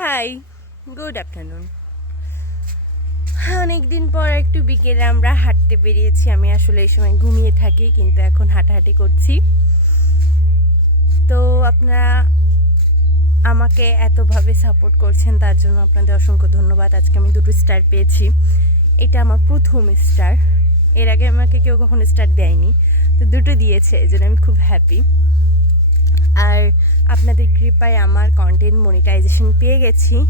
Hi good afternoon অনেকদিন পর একটু বিকেলে আমরা হাঁটতে বেরিয়েছি। আমি আসলে এই সময় ঘুমিয়ে থাকি, কিন্তু এখন হাঁটাহাঁটি করছি। তো আপনারা আমাকে এতভাবে সাপোর্ট করছেন, তার জন্য আপনাদের অসংখ্য ধন্যবাদ। আজকে আমি দুটো স্টার পেয়েছি। এটা আমার প্রথম স্টার এর আগে আমাকে কেউ কখনো স্টার দেয়নি। তো দুটো দিয়েছে, এই জন্য আমি খুব হ্যাপি আর আপনাদের কৃপায় আমার কন্টেন্ট মনিটাইজেশন পেয়ে গেছি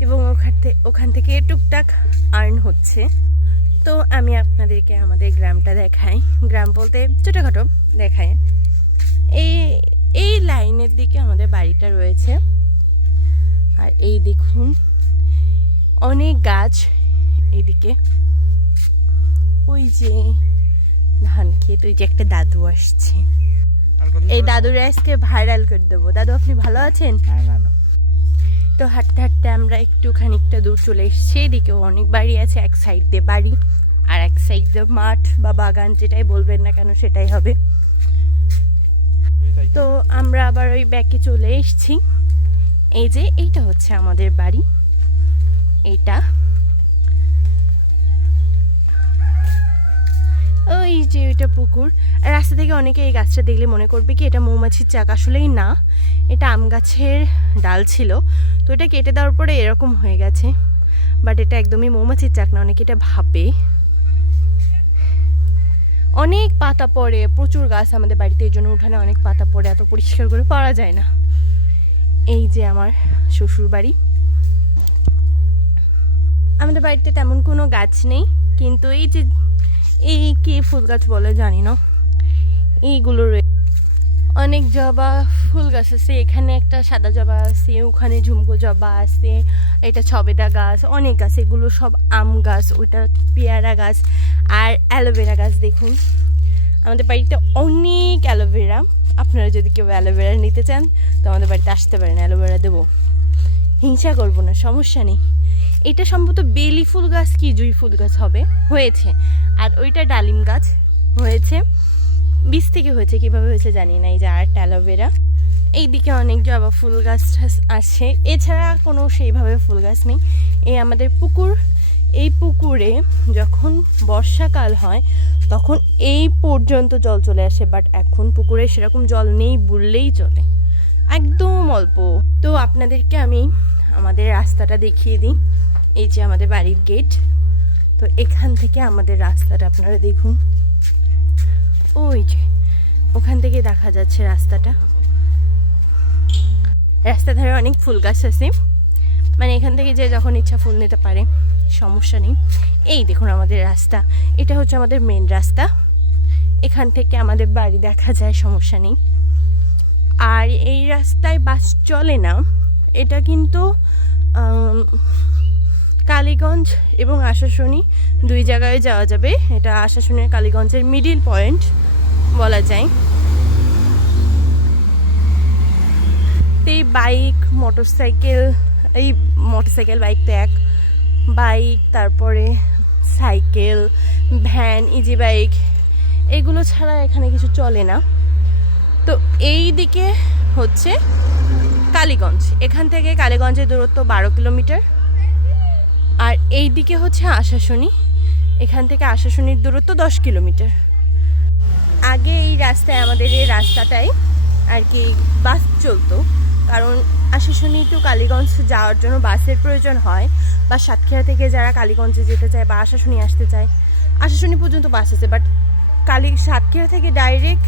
এবং ওখান থেকে ওখান থেকে টুকটাক আর্ন হচ্ছে। তো আমি আপনাদেরকে আমাদের গ্রামটা দেখাই। গ্রাম বলতে ছোটোখাটো দেখাই। এই এই লাইনের দিকে আমাদের বাড়িটা রয়েছে। আর এই দেখুন, অনেক গাছ এইদিকে ওই যে ধান ক্ষেত, ওই যে একটা দাদু আসছে। এই দাদুর আজকে ভাইরাল করে দেবো। দাদু আপনি ভালো আছেন? তো হাঁটতে হাঁটতে আমরা একটু খানিকটা দূর চলে এসেছি। এদিকেও অনেক বাড়ি আছে এক সাইড দিয়ে বাড়ি আর এক সাইড দিয়ে মাঠ বা বাগান যেটাই বলবেন না কেন সেটাই হবে। তো আমরা আবার ওই ব্যাকে চলে এসেছি। এই যে এইটা হচ্ছে আমাদের বাড়ি। এইটা ওই যে ওইটা পুকুর, রাস্তা থেকে অনেকে এই গাছটা দেখলে মনে করবে কি এটা মৌমাছির চাক, আসলেই না। এটা আম গাছের ডাল ছিল, তো এটা কেটে দেওয়ার পরে এরকম হয়ে গেছে। বাট এটা একদমই মৌমাছির চাক না, অনেকে এটা ভাবে। অনেক পাতা পড়ে, প্রচুর গাছ আমাদের বাড়িতে, এই জন্য উঠানে অনেক পাতা পড়ে, এত পরিষ্কার করে পারা যায় না। এই যে আমার শ্বশুর বাড়ি। আমাদের বাড়িতে তেমন কোনো গাছ নেই, কিন্তু এই যে এই কি ফুল গাছ বলে জানি না। এইগুলো রয়ে- অনেক জবা ফুল গাছ আছে। এখানে একটা সাদা জবা আছে, ওখানে ঝুমকো জবা আছে, এটা ছবেদা গাছ, অনেক গাছ। এগুলো সব আম গাছ, ওইটা পেয়ারা গাছ আর অ্যালোভেরা গাছ দেখুন। আমাদের বাড়িতে অনেক অ্যালোভেরা। আপনারা যদি কেউ অ্যালোভেরা নিতে চান, তো আমাদের বাড়িতে আসতে পারেন। অ্যালোভেরা দেবো। হিংসা করব না, সমস্যা নেই। এটা সম্ভবত বেলি ফুল গাছ কি জুই ফুল গাছ হবে? হয়েছে। আর ওইটা ডালিম গাছ হয়েছে। বীজ থেকে হয়েছে, কীভাবে হয়েছে জানি না, এই যে আর্ট অ্যালোভেরা। এইদিকে অনেক জবা ফুল গাছ আছে। এছাড়া কোনো সেইভাবে ফুল গাছ নেই। এই আমাদের পুকুর। এই পুকুরে যখন বর্ষাকাল হয়, তখন এই পর্যন্ত জল চলে আসে বাট এখন পুকুরে সেরকম জল নেই বললেই চলে। একদম অল্প। তো আপনাদেরকে আমি আমাদের রাস্তাটা দেখিয়ে দিই। এই যে আমাদের বাড়ির গেট তো এখান থেকে আমাদের রাস্তাটা আপনারা দেখুন। ওই যে, ওখান থেকে দেখা যাচ্ছে রাস্তাটা। রাস্তার ধারে অনেক ফুল গাছ আছে। মানে এখান থেকে যে যখন ইচ্ছা ফুল নিতে পারে, সমস্যা নেই। এই দেখুন আমাদের রাস্তা। এটা হচ্ছে আমাদের মেন রাস্তা। এখান থেকে আমাদের বাড়ি দেখা যায়, সমস্যা নেই। আর এই রাস্তায় বাস চলে না। এটা কিন্তু কালীগঞ্জ এবং আশাশুনি দুই জায়গায় যাওয়া যাবে। এটা আশাশুনি কালীগঞ্জের মিডিল পয়েন্ট বলা যায়। এই বাইক মোটরসাইকেল এই মোটরসাইকেল বাইক তো এক। বাইক তারপরে সাইকেল ভ্যান ইজি বাইক এগুলো ছাড়া এখানে কিছু চলে না। তো এই দিকে হচ্ছে কালীগঞ্জ। এখান থেকে কালীগঞ্জের দূরত্ব বারো কিলোমিটার। আর এই দিকে হচ্ছে আশাশুনি। এখান থেকে আশাশুনির দূরত্ব দশ কিলোমিটার। আগে এই রাস্তায়, আমাদের এই রাস্তাটায় আর কি বাস চলতো। কারণ আশাশুনি টু কালীগঞ্জ যাওয়ার জন্য বাসের প্রয়োজন হয় বা সাতক্ষীরা থেকে যারা কালীগঞ্জে যেতে চায় বা আশাশুনি আসতে চায়, আশাশুনি পর্যন্ত বাস আছে। বাট কালী, সাতক্ষীরা থেকে ডাইরেক্ট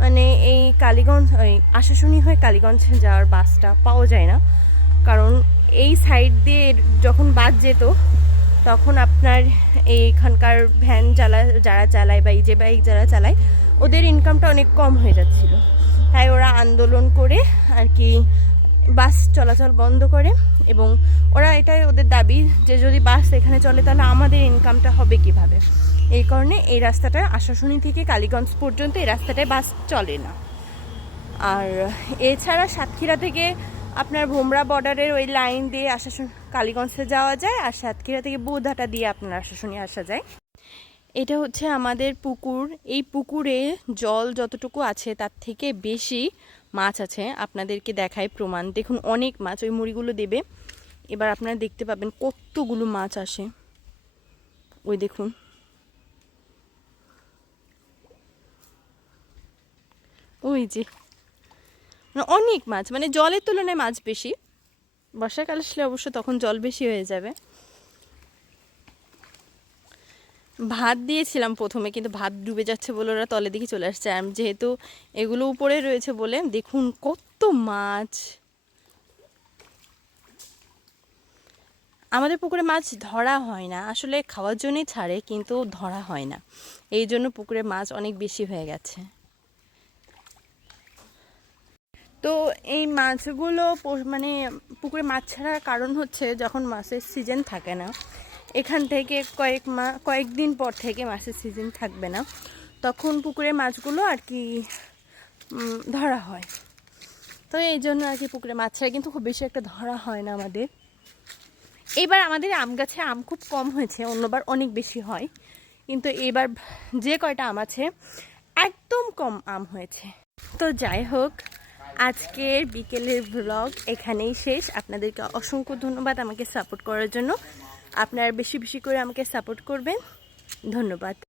মানে এই কালীগঞ্জ, ওই আশাশুনি হয়ে কালীগঞ্জ যাওয়ার বাসটা পাওয়া যায় না। কারণ এই সাইড দিয়ে যখন বাস যেত, তখন আপনার এইখানকার ভ্যান চালা, যারা চালায় বা এই যে বাইক যারা চালায়, ওদের ইনকামটা অনেক কম হয়ে যাচ্ছিল। তাই ওরা আন্দোলন করে আর কি বাস চলাচল বন্ধ করে এবং ওরা এটাই ওদের দাবি যে যদি বাস এখানে চলে, তাহলে আমাদের ইনকামটা হবে কীভাবে? এই কারণে এই রাস্তাটা আশাশুনি থেকে কালীগঞ্জ পর্যন্ত এই রাস্তাটায় বাস চলে না। আর এছাড়া সাতক্ষীরা থেকে আপনার ভোমরা বর্ডারের ওই লাইন দিয়ে আশাশুন কালীগঞ্জে যাওয়া যায় আর সাতক্ষীরা থেকে বৌধাটা দিয়ে আপনার আশাশুনি আসা যায়। এটা হচ্ছে আমাদের পুকুর। এই পুকুরে জল যতটুকু আছে তার থেকে বেশি মাছ আছে। আপনাদেরকে দেখায় প্রমাণ। দেখুন, অনেক মাছ ওই মুড়িগুলো দেবে। এবার আপনারা দেখতে পাবেন কতগুলো মাছ আসে। ওই দেখুন। ওই যে অনেক মাছ মানে জলের তুলনায় মাছ বেশি। বর্ষাকাল আসলে অবশ্য তখন জল বেশি হয়ে যাবে। ভাত দিয়েছিলাম প্রথমে, কিন্তু ভাত ডুবে যাচ্ছে বলে ওরা তলে দিকে চলে আসছে। আর যেহেতু এগুলো উপরে রয়েছে বলে, দেখুন কত মাছ। আমাদের পুকুরে মাছ ধরা হয় না। আসলে খাওয়ার জন্যই ছাড়ে, কিন্তু ধরা হয় না। এই জন্য পুকুরে মাছ অনেক বেশি হয়ে গেছে। তো এই মাছগুলো মানে পুকুরে মাছ ছাড়ার কারণ হচ্ছে যখন মাছের সিজন থাকে না, এখান থেকে কয়েক মা, কয়েকদিন পর থেকে মাছের সিজন থাকবে না, তখন পুকুরের মাছগুলো আর কি ধরা হয়। তো এই জন্য আর কি পুকুরে মাছ ছাড়া, কিন্তু খুব বেশি একটা ধরা হয় না আমাদের। এবার আমাদের আম গাছে আম খুব কম হয়েছে, অন্যবার অনেক বেশি হয়। কিন্তু এবার যে কয়টা আম আছে, একদম কম আম হয়েছে। তো যাই হোক আজকের বিকেলের ব্লগ এখানেই শেষ। আপনাদেরকে অসংখ্য ধন্যবাদ আমাকে সাপোর্ট করার জন্য। আপনারা বেশি বেশি করে আমাকে সাপোর্ট করবেন। ধন্যবাদ।